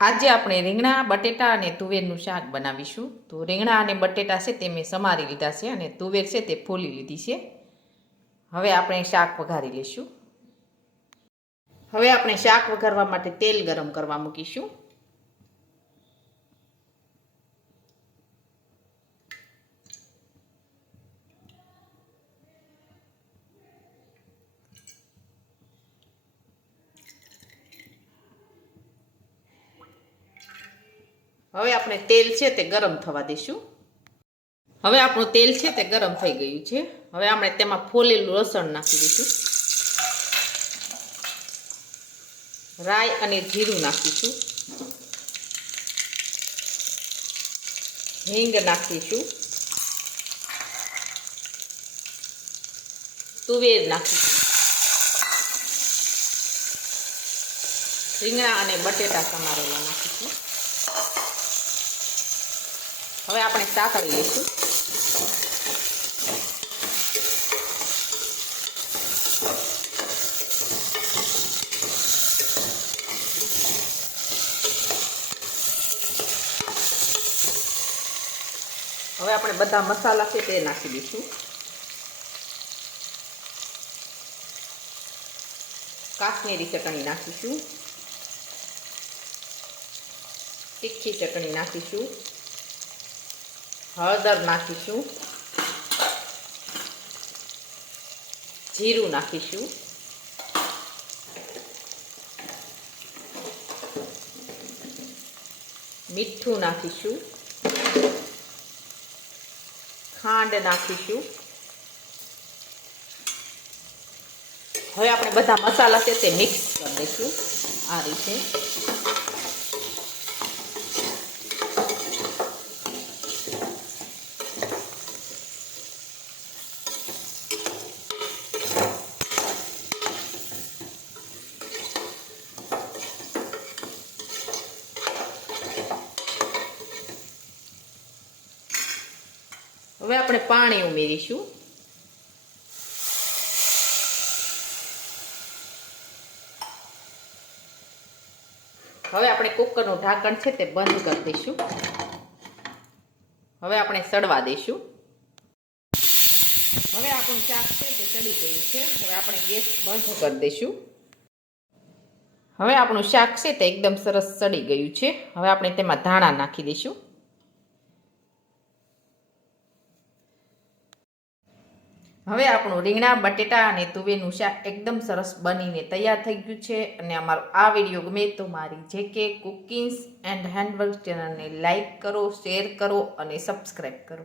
આજે આપણે રીંગણા બટેટા અને તુવેરનું શાક બનાવીશું. તો રીંગણા અને બટેટા છે તે મેં સમારી લીધા છે અને તુવેર છે તે ફોલી લીધી છે. હવે આપણે શાક વઘારી લઈશું. હવે આપણે શાક વઘારવા માટે તેલ ગરમ કરવા મૂકીશું. હવે આપણે તેલ છે તે ગરમ થવા દઈશું. હવે આપણું તેલ છે તે ગરમ થઈ ગયું છે. હવે આપણે તેમાં ફોલેલું લસણ નાખી દઈશું. રાઈ અને જીરું નાખીશું. હિંગ નાખીશું. તુવેર નાખીશું. રીંગણા અને બટેટા સમારેલા નાખીશું. હવે આપણે સાતળી લઈશું. હવે આપણે બધા મસાલા છે તે નાખી દઈશું. કાશ્મીરી ચટણી નાખીશું. તીખી ચટણી નાખીશું. હળદર નાખીશું. જીરું નાખીશું. મીઠું નાખીશું. ખાંડ નાખીશું. હવે આપણે બધા મસાલા છે તે મિક્સ કરી દઈશું આ રીતે. હવે આપણે પાણી ઉમેરીશું. હવે આપણે કુકરનું ઢાંકણ છે તે બંધ કરી દઈશું. હવે આપણે સડવા દઈશું. હવે આપણું શાક છે તે સડી ગયું છે. હવે આપણે ગેસ બંધ કરી દઈશું. હવે આપણું શાક છે તે એકદમ સરસ સડી ગયું છે. હવે આપણે તેમાં ધાણા નાખી દઈશું. હવે આપણું રીંગણા બટેટા અને તુવેરનું શાક એકદમ સરસ બનીને તૈયાર થઈ ગયું છે. અને અમારો આ વિડીયો ગમે તો મારી JK કુકિંગ્સ એન્ડ હેન્ડવર્ક ચેનલને લાઈક કરો, શેર કરો અને સબસ્ક્રાઈબ કરો.